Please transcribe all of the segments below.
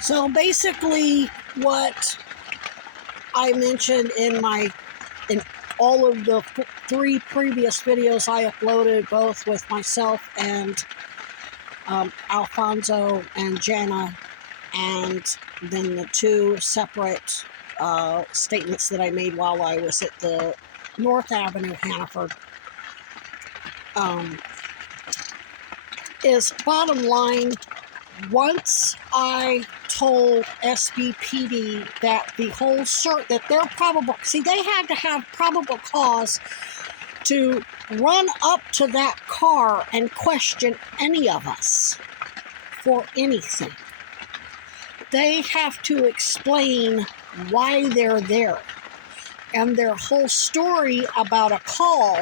So basically, what I mentioned in all of the three previous videos I uploaded, both with myself and Alfonso and Jana, and then the two separate statements that I made while I was at the North Avenue, Hannaford, is bottom line. Once I told SBPD that the whole that they're probable, they had to have probable cause to run up to that car and question any of us for anything. They have to explain why they're there. And their whole story about a call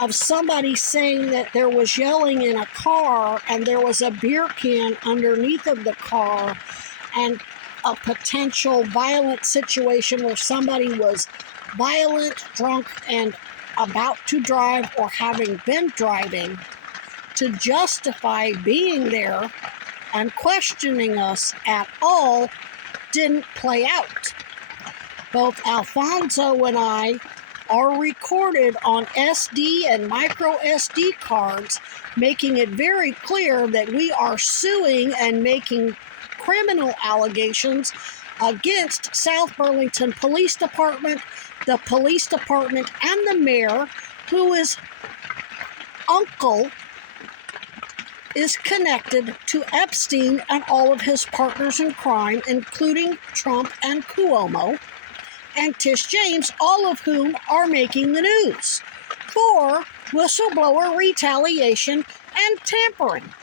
of somebody saying that there was yelling in a car and there was a beer can underneath of the car and a potential violent situation where somebody was violent, drunk, and about to drive or having been driving to justify being there and questioning us at all didn't play out. Both Alfonso and I are recorded on SD and micro SD cards, making it very clear that we are suing and making criminal allegations against South Burlington Police Department, the police department, and the mayor, whose uncle is connected to Epstein and all of his partners in crime, including Trump and Cuomo and Tish James, all of whom are making the news for whistleblower retaliation and tampering,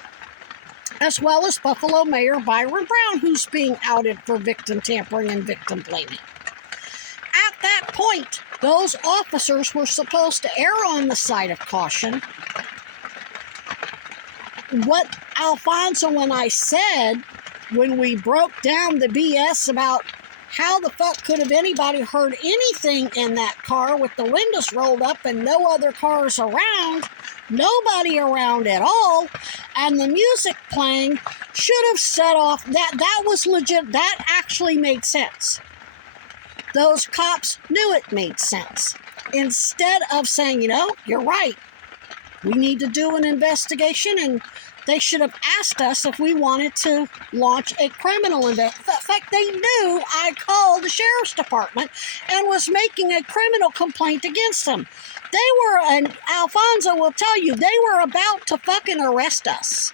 as well as Buffalo Mayor Byron Brown, who's being outed for victim tampering and victim blaming. At that point, those officers were supposed to err on the side of caution. What Alfonso and I said when we broke down the BS about how the fuck could have anybody heard anything in that car with the windows rolled up and no other cars around, nobody around at all, and the music playing should have set off, that was legit, that actually made sense. Those cops knew it made sense. Instead of saying, you're right, we need to do an investigation, and they should have asked us if we wanted to launch a criminal investigation. In fact, they knew I called the sheriff's department and was making a criminal complaint against them. And Alfonso will tell you, they were about to fucking arrest us.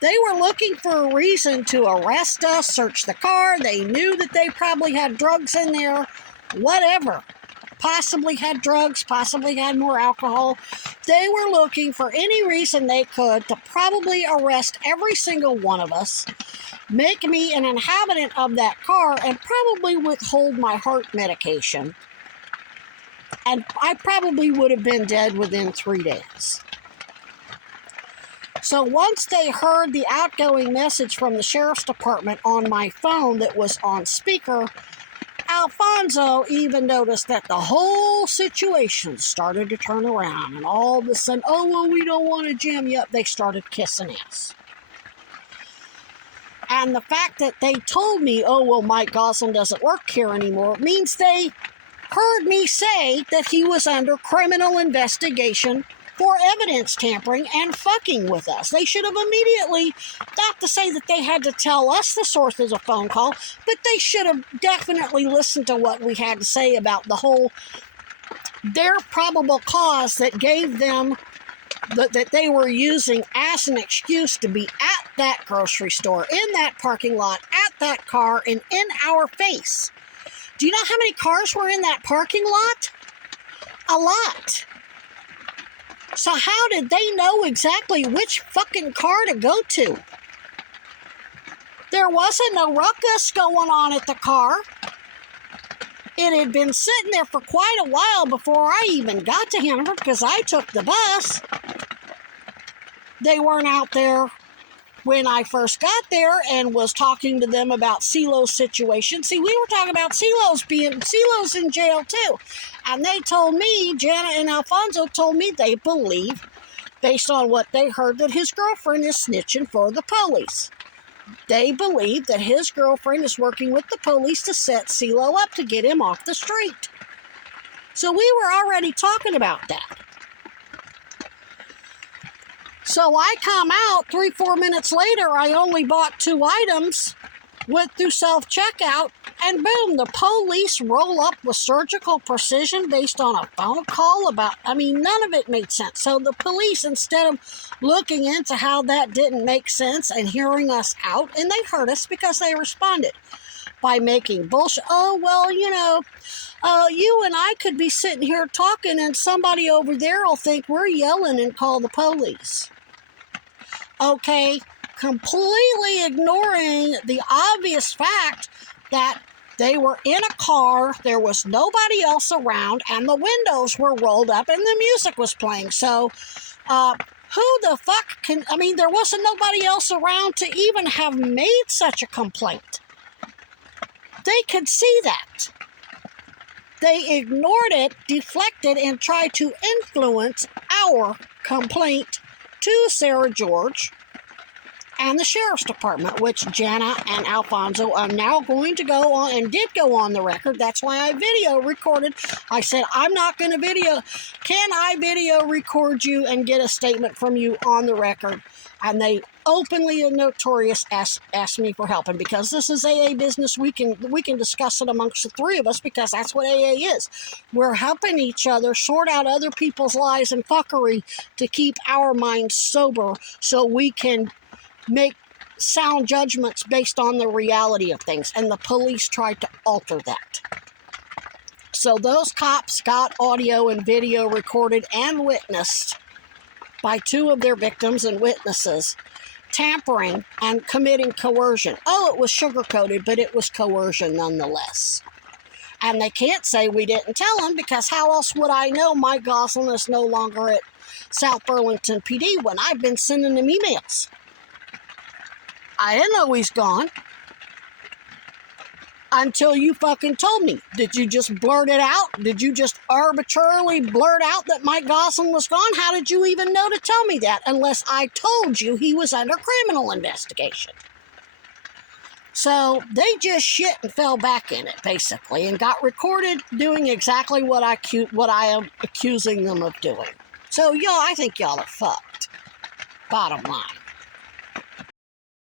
They were looking for a reason to arrest us, search the car. They knew that they probably had drugs in there, whatever. Possibly had drugs, possibly had more alcohol. They were looking for any reason they could to probably arrest every single one of us, make me an inhabitant of that car, and probably withhold my heart medication. And I probably would have been dead within 3 days. So once they heard the outgoing message from the sheriff's department on my phone that was on speaker, Alfonso even noticed that the whole situation started to turn around, and all of a sudden, we don't want to jam you up. They started kissing ass. And the fact that they told me, Mike Goslin doesn't work here anymore, means they heard me say that he was under criminal investigation for evidence tampering and fucking with us. They should have immediately, not to say that they had to tell us the source of the phone call, but they should have definitely listened to what we had to say about their probable cause that gave them, that they were using as an excuse to be at that grocery store, in that parking lot, at that car, and in our face. Do you know how many cars were in that parking lot? A lot. So how did they know exactly which fucking car to go to? There wasn't no ruckus going on at the car. It had been sitting there for quite a while before I even got to Hannaford because I took the bus. They weren't out there when I first got there and was talking to them about CeeLo's situation. See, we were talking about CeeLo's in jail too. And they told me, Jana and Alfonso told me they believe, based on what they heard, that his girlfriend is snitching for the police. they believe that his girlfriend is working with the police to set CeeLo up to get him off the street. So we were already talking about that. So I come out 3-4 minutes later, I only bought 2 items, went through self-checkout, and boom, the police roll up with surgical precision based on a phone call about, none of it made sense. So the police, instead of looking into how that didn't make sense and hearing us out, and they heard us because they responded by making bullshit. Oh, well, you and I could be sitting here talking and somebody over there will think we're yelling and call the police. Okay, completely ignoring the obvious fact that they were in a car, there was nobody else around, and the windows were rolled up and the music was playing. So, who the fuck there wasn't nobody else around to even have made such a complaint. They could see that. They ignored it, deflected, and tried to influence our complaint to Sarah George and the Sheriff's Department, which Jana and Alfonso are now going to go on, and did go on the record. That's why I video recorded. I said, I'm not going to video. Can I video record you and get a statement from you on the record? And they openly and notorious asked me for help. And because this is AA business, we can discuss it amongst the 3 of us, because that's what AA is. We're helping each other sort out other people's lies and fuckery to keep our minds sober so we can make sound judgments based on the reality of things. And the police tried to alter that. So those cops got audio and video recorded and witnessed by 2 of their victims and witnesses tampering and committing coercion. Oh, it was sugar-coated, but it was coercion nonetheless. And they can't say we didn't tell them, because how else would I know Mike Goslin is no longer at South Burlington PD when I've been sending them emails? I didn't know he's gone until you fucking told me. Did you just blurt it out? Did you just arbitrarily blurt out that Mike Goslin was gone? How did you even know to tell me that unless I told you he was under criminal investigation? So they just shit and fell back in it, basically, and got recorded doing exactly what I am accusing them of doing. So, I think y'all are fucked. Bottom line.